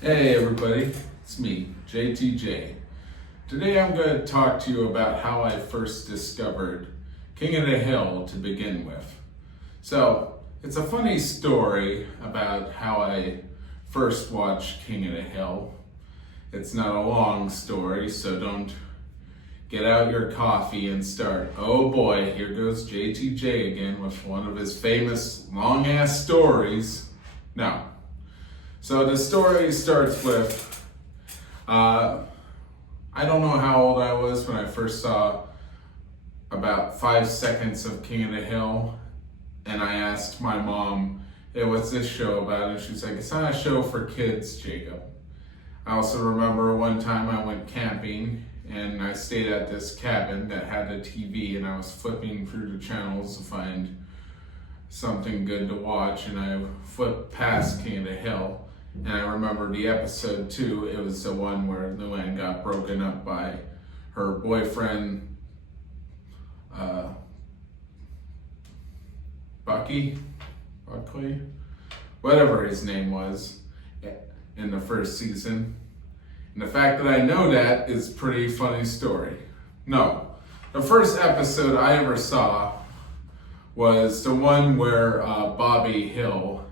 Hey everybody, it's me, JTJ. Today I'm going to talk to you about how I first discovered King of the Hill to begin with. So, it's a funny story about how I first watched King of the Hill. It's not a long story, so don't get out your coffee and start, oh boy, here goes JTJ again with one of his famous long-ass stories. No. So the story starts with, I don't know how old I was when I first saw about 5 seconds of King of the Hill, and I asked my mom, hey, what's this show about? And she's like, it's not a show for kids, Jacob. I also remember one time I went camping, and I stayed at this cabin that had a TV, and I was flipping through the channels to find something good to watch, and I flipped past King of the Hill. And I remember the episode too. It was the one where Luann got broken up by her boyfriend, Buckley, whatever his name was, in the first season. And the fact that I know that is a pretty funny story. No, the first episode I ever saw was the one where Bobby Hill,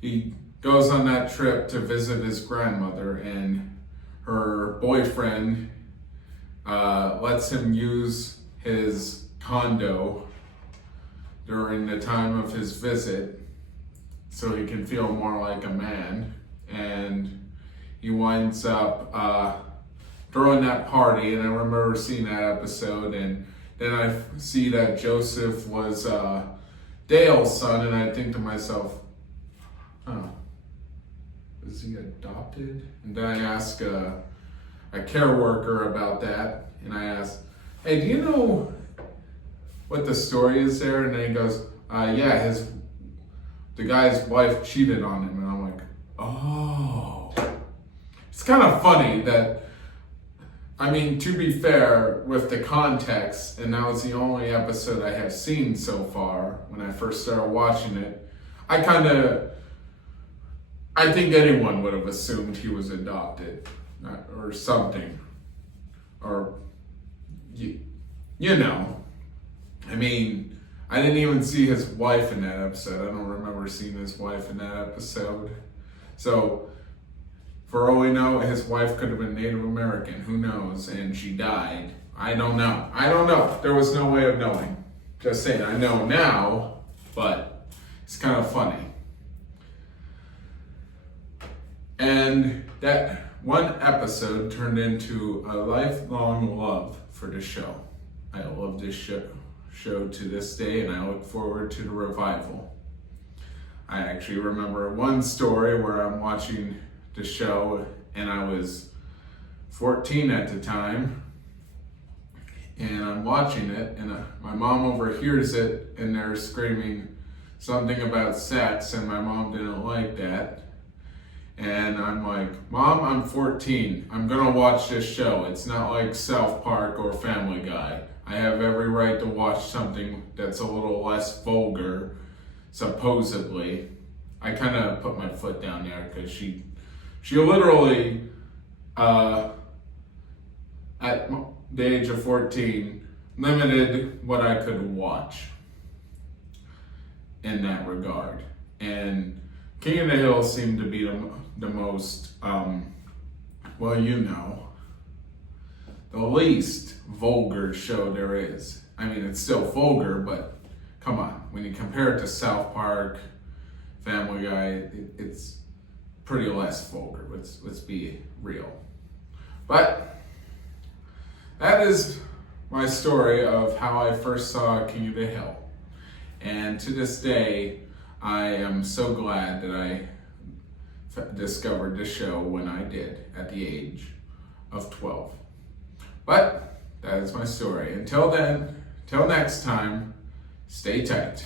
he goes on that trip to visit his grandmother, and her boyfriend lets him use his condo during the time of his visit so he can feel more like a man, and he winds up throwing that party. And I remember seeing that episode, and then I see that Joseph was Dale's son, and I think to myself, oh, is he adopted? And then I ask a care worker about that, and I ask, hey, do you know what the story is there? And then he goes, yeah, the guy's wife cheated on him. And I'm like, oh. It's kind of funny that, I mean, to be fair, with the context, and that was the only episode I have seen so far when I first started watching it, I think anyone would have assumed he was adopted or something. Or, you know. I mean, I didn't even see his wife in that episode. I don't remember seeing his wife in that episode. So, for all we know, his wife could have been Native American. Who knows? And she died. I don't know. There was no way of knowing. Just saying, I know now, but it's kind of funny. And that one episode turned into a lifelong love for the show. I love this show to this day, and I look forward to the revival. I actually remember one story where I'm watching the show, and I was 14 at the time, and I'm watching it, and my mom overhears it, and they're screaming something about sex, and my mom didn't like that. And I'm like, Mom, I'm 14. I'm gonna watch this show. It's not like South Park or Family Guy. I have every right to watch something that's a little less vulgar, supposedly. I kind of put my foot down there because she literally, at the age of 14, limited what I could watch in that regard. And King of the Hill seemed to be the most, the least vulgar show there is. I mean, it's still vulgar, but come on. When you compare it to South Park, Family Guy, it's pretty less vulgar. Let's be real. But that is my story of how I first saw King of the Hill. And to this day, I am so glad that I discovered this show when I did at the age of 12. But that is my story. Until then, till next time, stay tight.